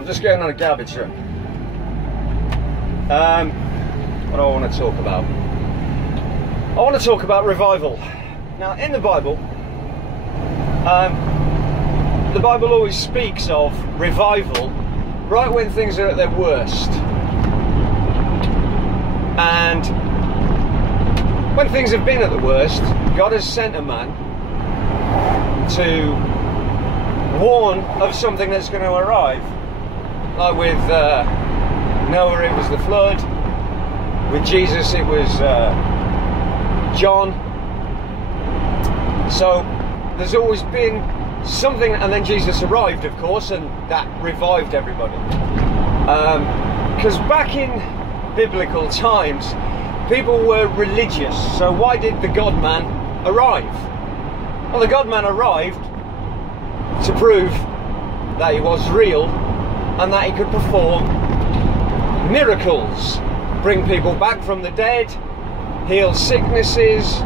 I'm just going on a garbage run. What do I want to talk about? I want to talk about revival. Now, in the Bible always speaks of revival right when things are at their worst. And when things have been at the worst, God has sent a man to warn of something that's going to arrive. Like with Noah, it was the flood. With Jesus, it was John. So there's always been something, and then Jesus arrived, of course, and that revived everybody. Because back in biblical times, people were religious. So why did the God-man arrive? Well, the God-man arrived to prove that he was real and that he could perform miracles, bring people back from the dead, heal sicknesses,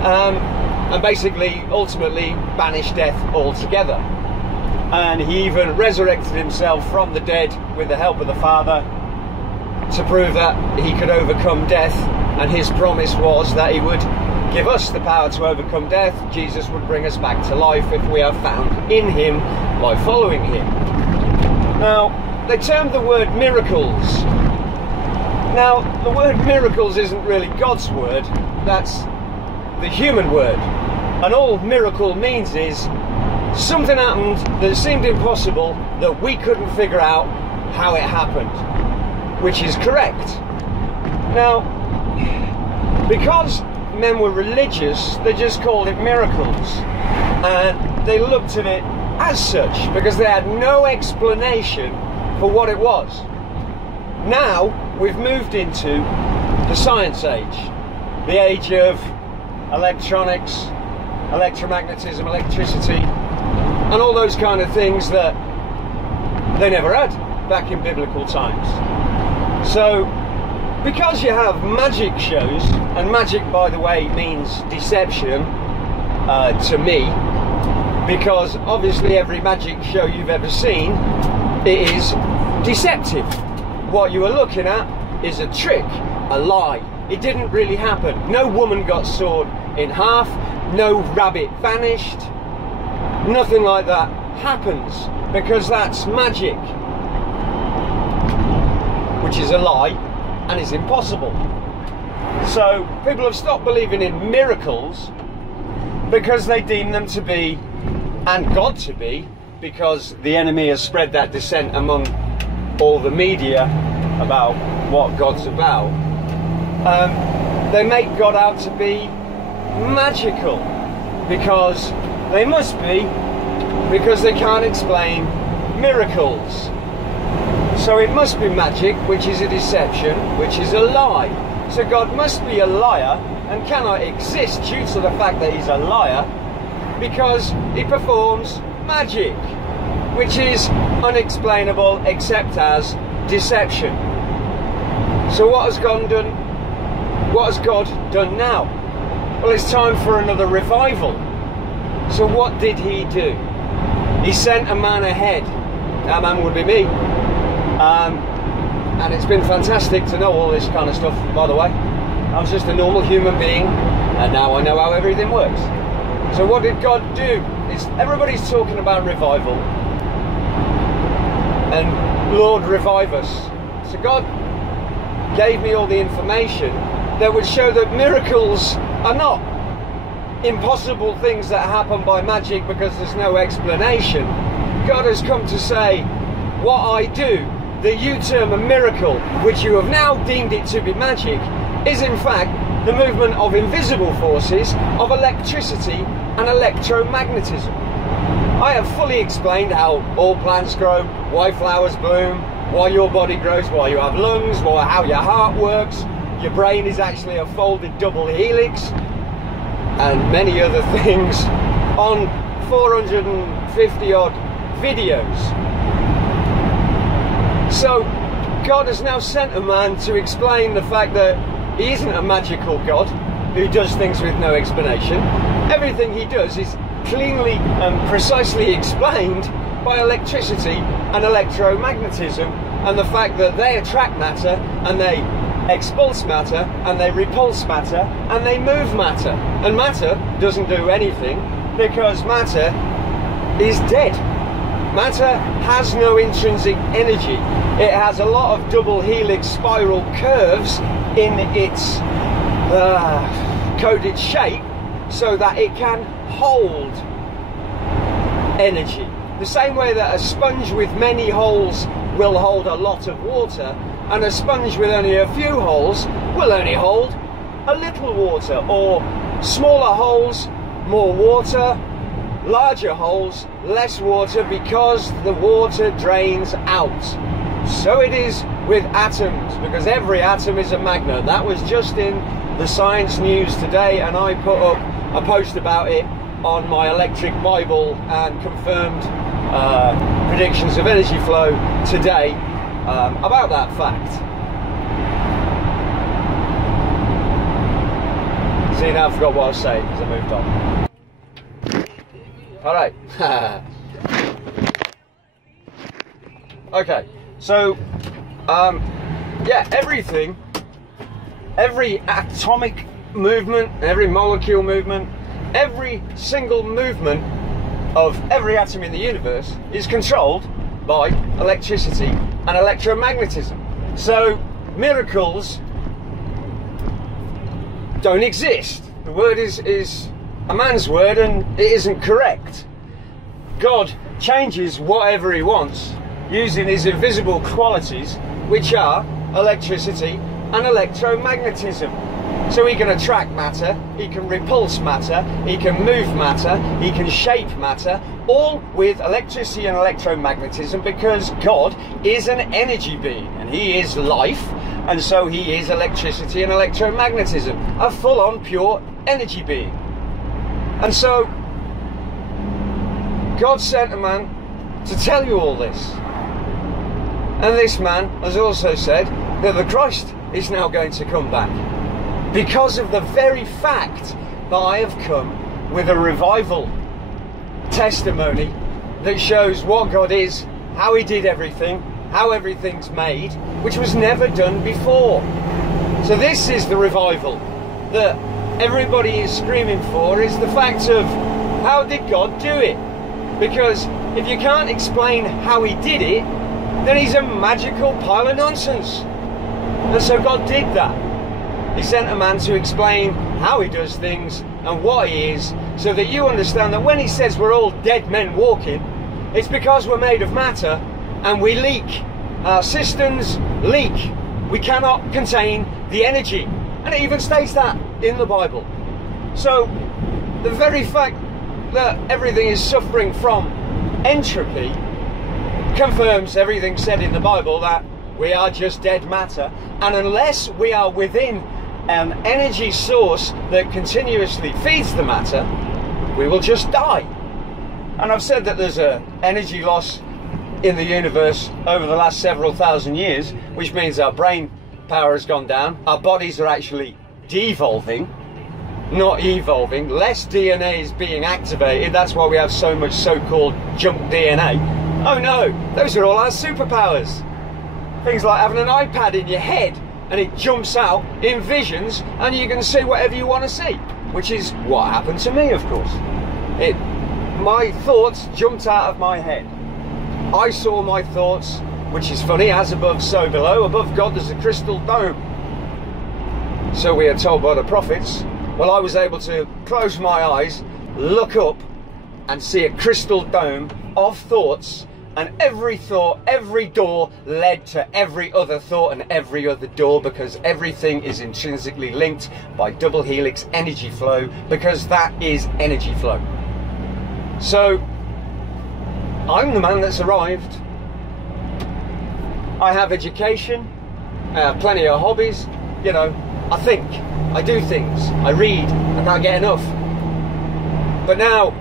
and basically, ultimately, banish death altogether. And he even resurrected himself from the dead with the help of the Father to prove that he could overcome death, and his promise was that he would give us the power to overcome death. Jesus would bring us back to life if we are found in him by following him. Now, they termed the word miracles. Now, the word miracles isn't really God's word, that's the human word. And all miracle means is something happened that seemed impossible, that we couldn't figure out how it happened, which is correct. Now, because men were religious, they just called it miracles, and they looked at it as such because they had no explanation for what it was. Now we've moved into the science age, the age of electronics, electromagnetism, electricity, and all those kind of things that they never had back in biblical times. So because you have magic shows, and magic, by the way, means deception to me, because obviously every magic show you've ever seen, it is deceptive. What you are looking at is a trick, a lie. It didn't really happen. No woman got sawed in half, no rabbit vanished, nothing like that happens, because that's magic, which is a lie and is impossible. So people have stopped believing in miracles because they deem them to be, and God to be, because the enemy has spread that dissent among all the media about what God's about. They make God out to be magical, because they must be, because they can't explain miracles. So it must be magic, which is a deception, which is a lie. So God must be a liar and cannot exist due to the fact that he's a liar, because he performs magic, which is unexplainable except as deception. So what has God done? What has God done now? Well, it's time for another revival. So what did he do? He sent a man ahead. That man would be me. And it's been fantastic to know all this kind of stuff, by the way. I was just a normal human being, and now I know how everything works. So what did God do? Everybody's talking about revival, and Lord, revive us. So God gave me all the information that would show that miracles are not impossible things that happen by magic because there's no explanation. God has come to say, what I do, that you term a miracle, which you have now deemed it to be magic, is in fact the movement of invisible forces of electricity and electromagnetism. I have fully explained how all plants grow, why flowers bloom, why your body grows, why you have lungs, why how your heart works, your brain is actually a folded double helix, and many other things on 450 odd videos. So God has now sent a man to explain the fact that he isn't a magical God who does things with no explanation. Everything he does is cleanly and precisely explained by electricity and electromagnetism, and the fact that they attract matter and they expulse matter and they repulse matter and they move matter. And matter doesn't do anything because matter is dead. Matter has no intrinsic energy. It has a lot of double helix spiral curves in its coded shape so that it can hold energy. The same way that a sponge with many holes will hold a lot of water, and a sponge with only a few holes will only hold a little water, or smaller holes, more water, larger holes, less water, because the water drains out. So it is with atoms, because every atom is a magnet. That was just in the Science News today, and I put up a post about it on my Electric Bible and confirmed predictions of energy flow today about that fact. See, now I forgot what I was saying because I moved on. Alright. Okay, so yeah, everything, every atomic movement, every molecule movement, every single movement of every atom in the universe is controlled by electricity and electromagnetism. So miracles don't exist. The word is a man's word, and it isn't correct. God changes whatever he wants using his invisible qualities, which are electricity and electromagnetism. So he can attract matter, he can repulse matter, he can move matter, he can shape matter, all with electricity and electromagnetism, because God is an energy being and he is life, and so he is electricity and electromagnetism, a full-on pure energy being. And so God sent a man to tell you all this. And this man has also said that the Christ is now going to come back, because of the very fact that I have come with a revival testimony that shows what God is, how he did everything, how everything's made, which was never done before. So this is the revival that everybody is screaming for, is the fact of how did God do it? Because if you can't explain how he did it, then he's a magical pile of nonsense. And so God did that. He sent a man to explain how he does things and what he is, so that you understand that when he says we're all dead men walking, it's because we're made of matter and we leak. Our systems leak. We cannot contain the energy. And it even states that in the Bible. So the very fact that everything is suffering from entropy confirms everything said in the Bible, that we are just dead matter, and unless we are within an energy source that continuously feeds the matter, we will just die. And I've said that there's an energy loss in the universe over the last several thousand years, which means our brain power has gone down, our bodies are actually devolving, not evolving, less DNA is being activated. That's why we have so much so-called junk DNA. Oh no, those are all our superpowers. Things like having an iPad in your head and it jumps out in visions and you can see whatever you want to see, which is what happened to me, of course. My thoughts jumped out of my head. I saw my thoughts, which is funny, as above so below. Above God there's a crystal dome. So we are told by the prophets. Well, I was able to close my eyes, look up and see a crystal dome of thoughts, and every thought, every door led to every other thought and every other door, because everything is intrinsically linked by double helix energy flow, because that is energy flow. So I'm the man that's arrived. I have education, I have plenty of hobbies, you know, I think, I do things, I read, I can't get enough. But now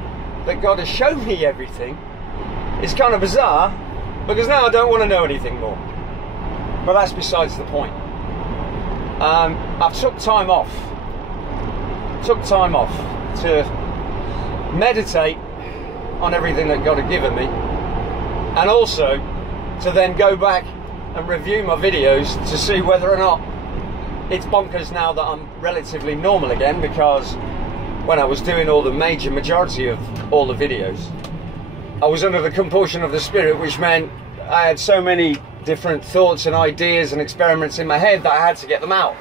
that God has shown me everything, it's kind of bizarre, because now I don't want to know anything more. But that's besides the point. I've took time off to meditate on everything that God had given me, and also to then go back and review my videos to see whether or not it's bonkers now that I'm relatively normal again, because when I was doing all the majority of all the videos, I was under the compulsion of the Spirit, which meant I had so many different thoughts and ideas and experiments in my head that I had to get them out,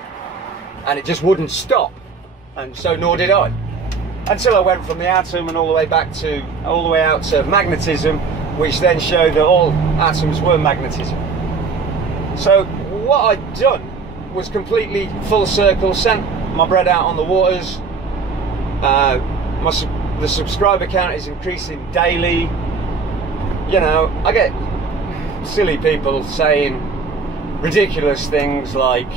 and it just wouldn't stop, and so nor did I, until I went from the atom and all the way out to magnetism, which then showed that all atoms were magnetism. So what I'd done was completely full circle, sent my bread out on the waters. The subscriber count is increasing daily. You know, I get silly people saying ridiculous things like,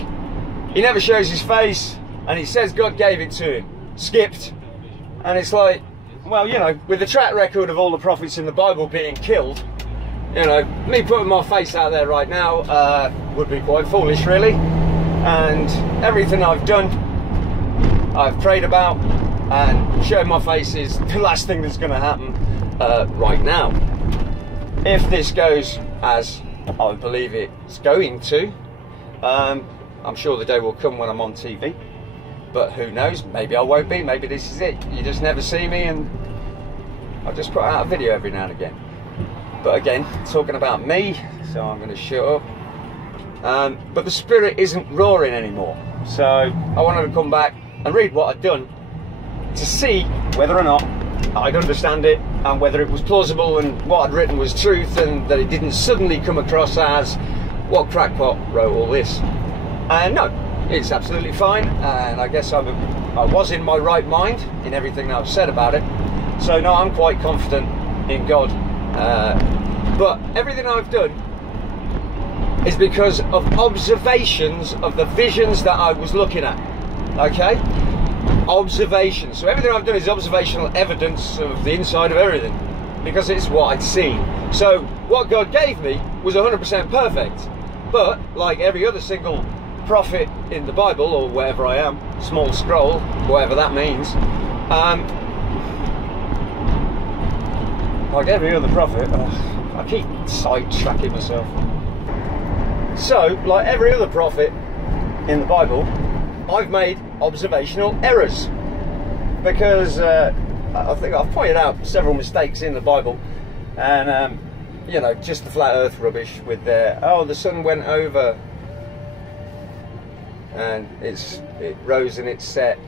he never shows his face and he says God gave it to him. Skipped. And it's like, well, you know, with the track record of all the prophets in the Bible being killed, you know, me putting my face out there right now would be quite foolish, really. And everything I've done, I've prayed about, and showing my face is the last thing that's going to happen right now. If this goes as I believe it's going to, I'm sure the day will come when I'm on TV, but who knows, maybe I won't be, maybe this is it. You just never see me, and I'll just put out a video every now and again. But again, talking about me, so I'm going to shut up. But the Spirit isn't roaring anymore, so I wanted to come back and read what I'd done to see whether or not I'd understand it, and whether it was plausible and what I'd written was truth, and that it didn't suddenly come across as, what crackpot wrote all this. And no, it's absolutely fine, and I guess I was in my right mind in everything that I've said about it. So no, I'm quite confident in God. But everything I've done is because of observations of the visions that I was looking at. Okay? Observations. So everything I've done is observational evidence of the inside of everything, because it's what I'd seen. So what God gave me was 100% perfect. But like every other single prophet in the Bible, or wherever I am, small scroll, whatever that means, like every other prophet, I keep sidetracking myself. So, like every other prophet in the Bible, I've made observational errors, because I think I've pointed out several mistakes in the Bible, and you know, just the flat earth rubbish with their, oh, the sun went over and it rose and it set.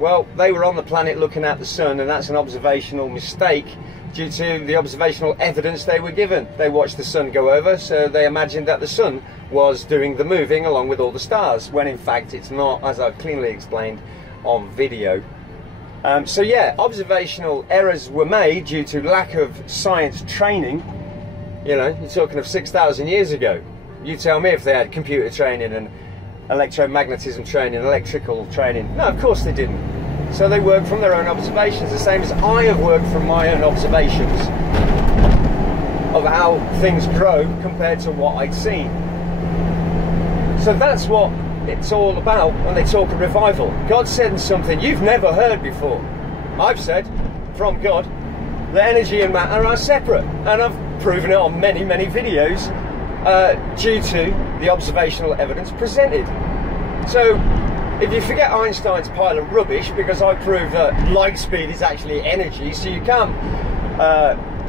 Well, they were on the planet looking at the sun, and that's an observational mistake due to the observational evidence they were given. They watched the sun go over, so they imagined that the sun was doing the moving along with all the stars, when in fact it's not, as I've cleanly explained on video. So yeah, observational errors were made due to lack of science training. You know, you're talking of 6,000 years ago. You tell me if they had computer training and electromagnetism training, electrical training. No, of course they didn't. So they worked from their own observations, the same as I have worked from my own observations of how things grow compared to what I'd seen. So that's what it's all about when they talk of revival. God said something you've never heard before. I've said from God that energy and matter are separate, and I've proven it on many, many videos due to the observational evidence presented. So if you forget Einstein's pile of rubbish, because I proved that light speed is actually energy, so you can't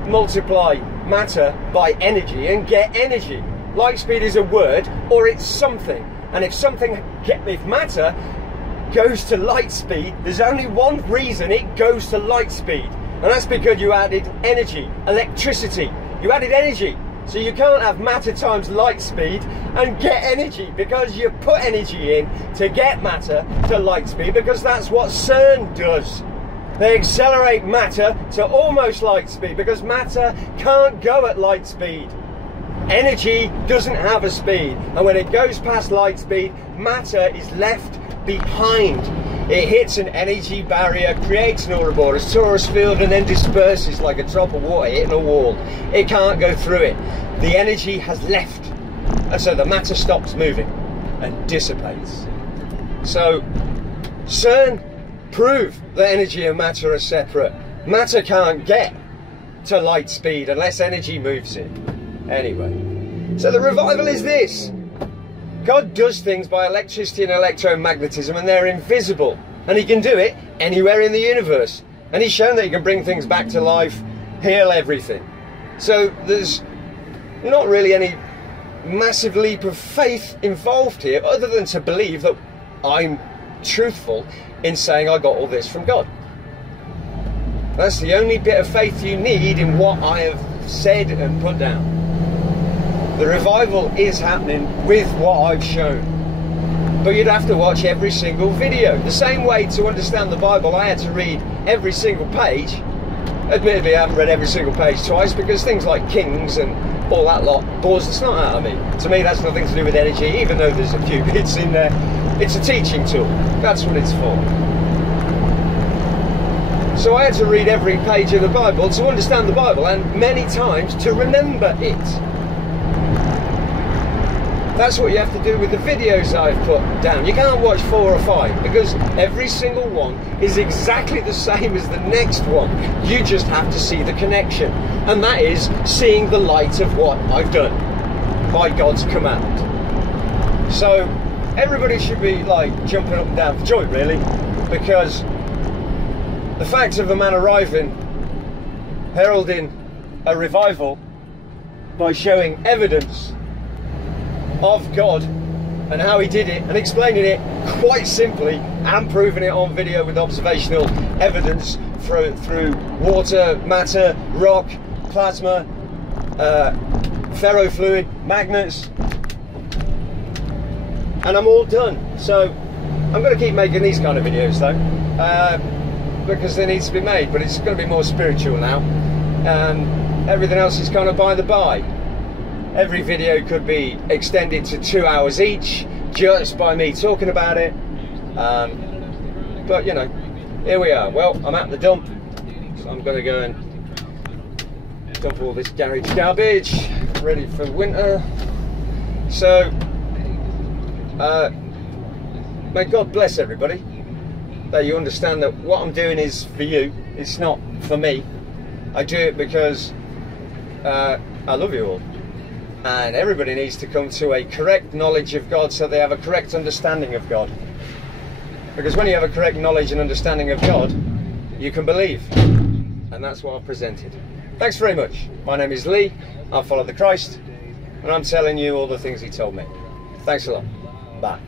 multiply matter by energy and get energy. Light speed is a word, or it's something, and if matter goes to light speed, there's only one reason it goes to light speed, and that's because you added energy, electricity. You added energy. So you can't have matter times light speed and get energy, because you put energy in to get matter to light speed, because that's what CERN does. They accelerate matter to almost light speed, because matter can't go at light speed. Energy doesn't have a speed, and when it goes past light speed, matter is left behind. It hits an energy barrier, creates an Ouroboros torus field, and then disperses like a drop of water hitting a wall. It can't go through it. The energy has left, and so the matter stops moving and dissipates. So CERN proved that energy and matter are separate. Matter can't get to light speed unless energy moves it. Anyway, so the revival is this. God does things by electricity and electromagnetism, and they're invisible. And he can do it anywhere in the universe. And he's shown that he can bring things back to life, heal everything. So there's not really any massive leap of faith involved here, other than to believe that I'm truthful in saying I got all this from God. That's the only bit of faith you need in what I have said and put down. The revival is happening with what I've shown. But you'd have to watch every single video. The same way, to understand the Bible, I had to read every single page. Admittedly, I haven't read every single page twice, because things like Kings and all that lot bores the snot out of me. To me, that's nothing to do with energy, even though there's a few bits in there. It's a teaching tool. That's what it's for. So I had to read every page of the Bible to understand the Bible, and many times to remember it. That's what you have to do with the videos I've put down. You can't watch 4 or 5, because every single one is exactly the same as the next one. You just have to see the connection, and that is seeing the light of what I've done by God's command. So everybody should be like jumping up and down for joy, really, because the fact of a man arriving, heralding a revival by showing evidence of God and how he did it, and explaining it quite simply, and proving it on video with observational evidence through water, matter, rock, plasma, ferrofluid, magnets, and I'm all done. So I'm going to keep making these kind of videos though, because they need to be made, but it's going to be more spiritual now. Everything else is kind of by the by. Every video could be extended to 2 hours each, just by me talking about it. But you know, here we are. Well, I'm at the dump, so I'm going to go and dump all this garage garbage, ready for winter. So, may God bless everybody, that you understand that what I'm doing is for you, it's not for me. I do it because I love you all. And everybody needs to come to a correct knowledge of God, so they have a correct understanding of God. Because when you have a correct knowledge and understanding of God, you can believe. And that's what I've presented. Thanks very much. My name is Lee. I follow the Christ. And I'm telling you all the things he told me. Thanks a lot. Bye.